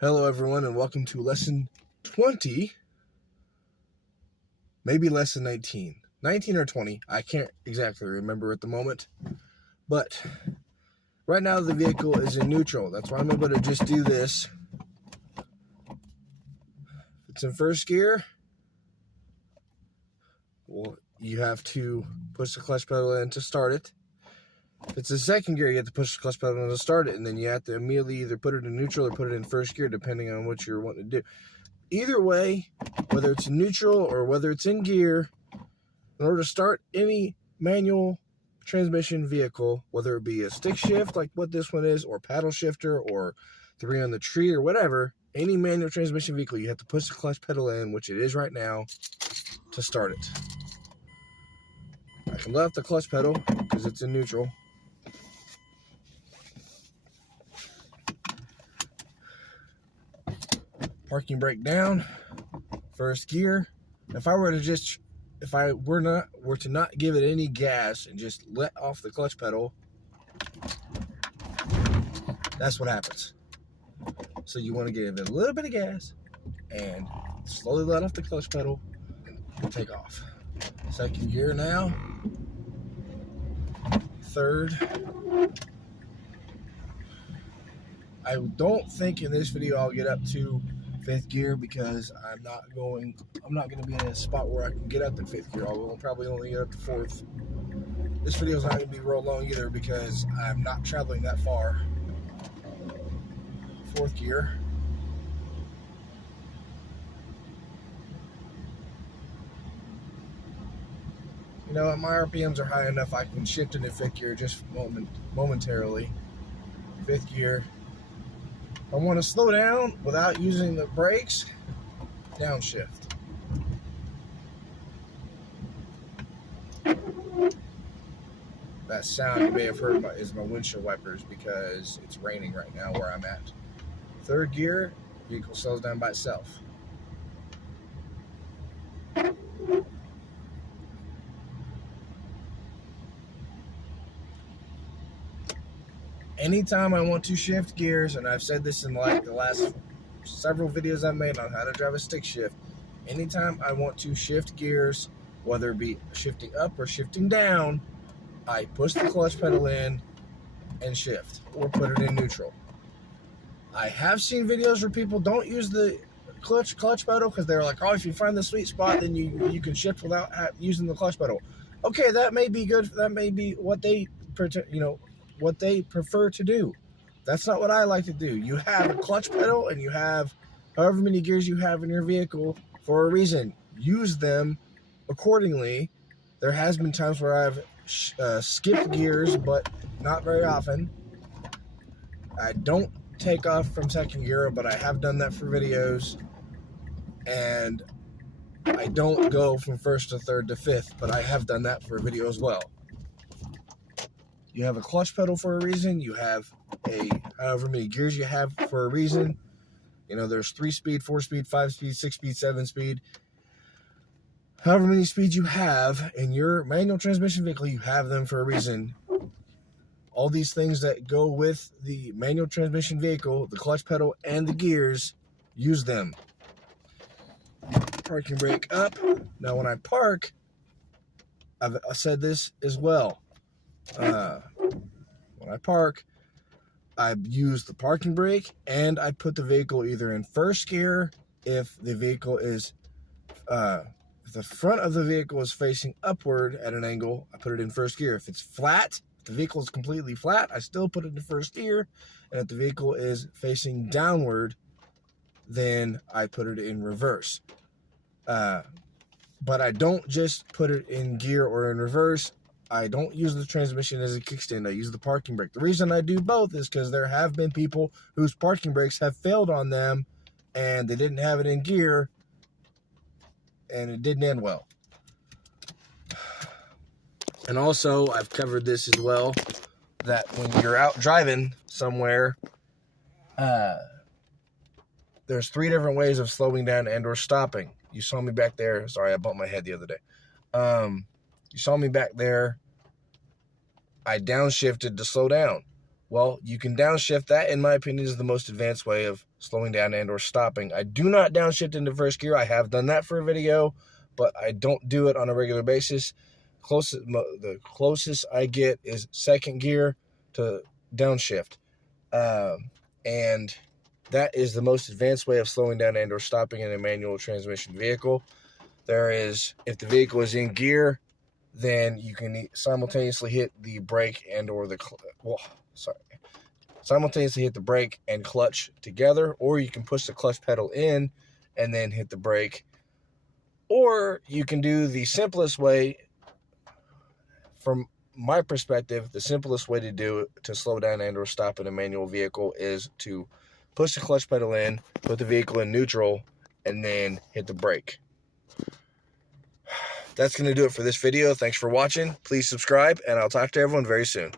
Hello everyone and welcome to lesson 20, maybe lesson 19 or 20. I can't exactly remember at the moment, but right now the vehicle is in neutral. That's why I'm able to just do this. If it's in first gear, well, you have to push the clutch pedal in to start it. If it's in second gear, you have to push the clutch pedal in to start it, and then you have to immediately either put it in neutral or put it in first gear depending on what you're wanting to do. Either way, whether it's in neutral or whether it's in gear, in order to start any manual transmission vehicle, whether it be a stick shift like what this one is, or paddle shifter, or 3 on the tree, or whatever, any manual transmission vehicle, you have to push the clutch pedal in, which it is right now, to start it. I can let off the clutch pedal because it's in neutral. Parking brake down, first gear. If I were to not give it any gas and just let off the clutch pedal, that's what happens. So you want to give it a little bit of gas and slowly let off the clutch pedal and take off. Second gear now. Third. I don't think in this video I'll get up to 5th gear because I'm not going to be in a spot where I can get up to 5th gear. I'll probably only get up to 4th. This video is not going to be real long either because I'm not traveling that far. 4th gear. You know what, my RPMs are high enough I can shift into 5th gear just momentarily. 5th gear. I want to slow down without using the brakes, downshift. That sound you may have heard is my windshield wipers because it's raining right now where I'm at. 3rd gear, vehicle slows down by itself. Anytime I want to shift gears, and I've said this in like the last several videos I've made on how to drive a stick shift, anytime I want to shift gears, whether it be shifting up or shifting down, I push the clutch pedal in and shift, or put it in neutral. I have seen videos where people don't use the clutch pedal because they're like, oh, if you find the sweet spot, then you can shift without using the clutch pedal. Okay, that may be good. That may be what they what they prefer to do. That's not what I like to do. You have a clutch pedal and you have however many gears you have in your vehicle for a reason. Use them accordingly. There has been times where I've skipped gears, but not very often. I don't take off from second gear, but I have done that for videos. And I don't go from 1st to 3rd to 5th, but I have done that for a video as well. You have a clutch pedal for a reason. You have however many gears you have for a reason. You know, there's 3-speed, 4-speed, 5-speed, 6-speed, 7-speed. However many speeds you have in your manual transmission vehicle, you have them for a reason. All these things that go with the manual transmission vehicle, the clutch pedal and the gears, use them. Parking brake up. Now when I park, I said this as well. When I park, I use the parking brake and I put the vehicle either in first gear if the vehicle is if the front of the vehicle is facing upward at an angle, I put it in first gear. If it's flat, if the vehicle is completely flat, I still put it in first gear. And if the vehicle is facing downward, then I put it in reverse. But I don't just put it in gear or in reverse. I don't use the transmission as a kickstand. I use the parking brake. The reason I do both is because there have been people whose parking brakes have failed on them and they didn't have it in gear and it didn't end well. And also, I've covered this as well, that when you're out driving somewhere, there's 3 different ways of slowing down and or stopping. You saw me back there. Sorry, I bumped my head the other day. You saw me back there. I downshifted to slow down. Well, you can downshift. That, in my opinion, is the most advanced way of slowing down and or stopping. I do not downshift into first gear. I have done that for a video, but I don't do it on a regular basis. The closest I get is second gear to downshift. And that is the most advanced way of slowing down and or stopping in a manual transmission vehicle. There is, if the vehicle is in gear, then you can simultaneously hit the brake and or simultaneously hit the brake and clutch together, or you can push the clutch pedal in and then hit the brake. Or you can do the simplest way. From my perspective, the simplest way to do it, to slow down and or stop in a manual vehicle, is to push the clutch pedal in, put the vehicle in neutral, and then hit the brake. That's going to do it for this video. Thanks for watching. Please subscribe, and I'll talk to everyone very soon.